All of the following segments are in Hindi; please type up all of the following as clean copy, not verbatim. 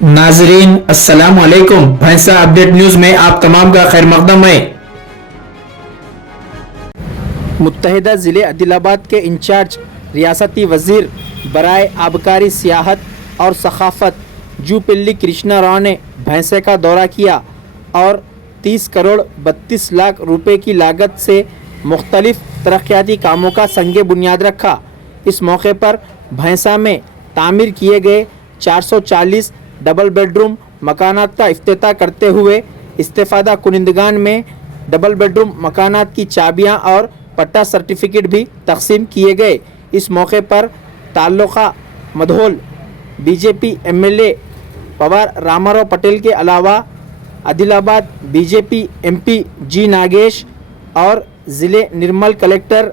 नाजरीन अस्सलाम वालेकुम। भैंसा अपडेट न्यूज में आप तमाम का खैर मकदम है। मुत्तहिदा ज़िले आदिलाबाद के इंचार्ज रियासती वज़ीर बराए आबकारी सियाहत और सखाफ़त जूपिल्ली कृष्णा राव ने भैंसे का दौरा किया और 30 करोड़ 32 लाख रुपए की लागत से मुख्तलिफ तरक्याती कामों का संगे बुनियाद रखा। इस मौके पर भैंसा में तामीर किए गए 440 डबल बेडरूम मकानात का इफ्तिताह करते हुए इस्तेफ़ादा कुनिंदगान में डबल बेडरूम मकानात की चाबियां और पट्टा सर्टिफिकेट भी तकसीम किए गए। इस मौके पर ताल्लुका मधोल बीजेपी एमएलए पवार रामाराव पटेल के अलावा Adilabad BJP MP G Nagesh और ज़िले निर्मल कलेक्टर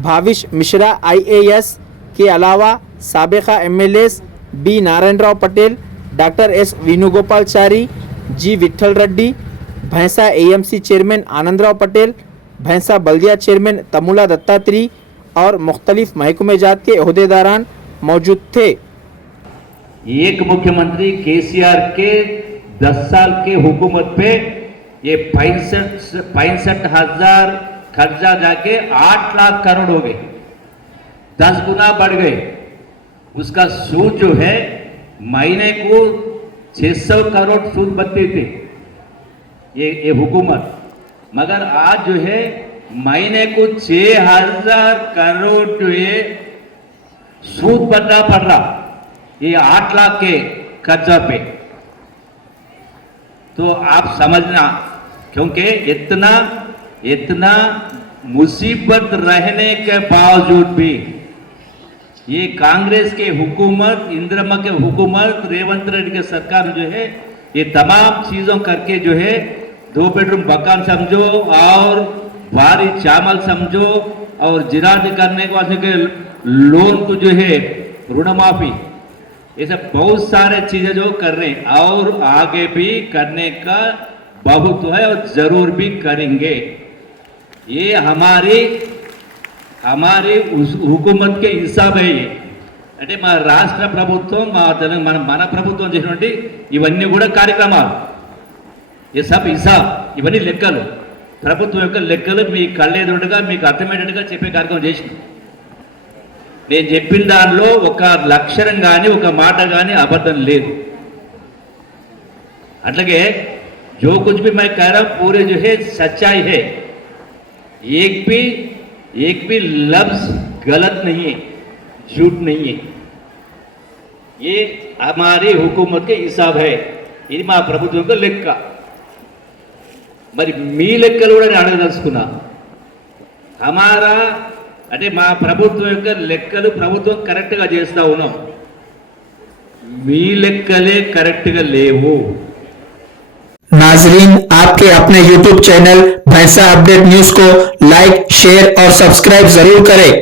भाविश मिश्रा आईएएस के अलावा साबिका MLAs B Narayan Rao Patel, doctor S Venugopalachari, G Vithal Reddy, Bhainsa AMC chairman Anandrao Patel, भैंसा बल्दिया चेयरमैन तमुला दत्तात्री और मुख्तलिफ महकमे जात के ओहदेदारान मौजूद थे। एक मुख्यमंत्री केसीआर के 10 साल के हुकूमत पे ये 65 हजार खर्चा जाके 8 लाख करोड़ हो गए, 10 गुना बढ़ गए। उसका सूद जो है महीने को 600 करोड़ सूद बनते थे ये हुकूमत, मगर आज जो है महीने को 6000 करोड़ जो है सूद बनना पड़ रहा, ये 8 लाख के कर्जा पे। तो आप समझना, क्योंकि इतना मुसीबत रहने के बावजूद भी ये कांग्रेस के हुकूमत, इंदिरा के हुकूमत, रेवंत रेड्डी के सरकार जो है ये तमाम चीज़ों करके जो है 2 बेडरूम मकान समझो और भारी चावल समझो और जिराद करने के लोन को जो है ऋण माफी, ये सब बहुत सारे चीजें जो कर रहे हैं और आगे भी करने का बहुत है और जरूर भी करेंगे। ये हमारी उस हुकूमत के हिसाब है। అంటే మా రాష్ట్ర ప్రభుత్వం మన ప్రభుత్వం చేసినటువంటి ఇవన్నీ కూడా కార్యక్రమాలు, ये सब హిసాబ్, ఇవన్నీ లెక్కలు, ప్రభుత్వం యొక్క లెక్కలు మీ కళ్ళెదురుగా మీకు అర్థమయ్యేటట్టుగా చెప్పే కార్యక్రమం చేసింది। నేను చెప్పిన దానిలో ఒక అక్షరం కానీ ఒక మాట కానీ అబద్ధం లేదు। అట్లాగే जो कुछ भी मैं कह रहा हूं पूरे जो है सच्चाई है, एक भी लफ्ज गलत नहीं है, झूठ नहीं है। ये हमारी हुकूमत के हिसाब है, ఇది మా ప్రభుత్వం యొక్క లెక్క। మరి మీ లెక్కలు కూడా నేను అడగదలుచుకున్నా। हमारा అంటే మా ప్రభుత్వం యొక్క లెక్కలు ప్రభుత్వం కరెక్ట్గా చేస్తా ఉన్నాం, మీ లెక్కలే కరెక్ట్గా లేవు। नाजरीन आपके अपने YouTube चैनल भैंसा अपडेट न्यूज को लाइक, शेयर और सब्सक्राइब जरूर करें।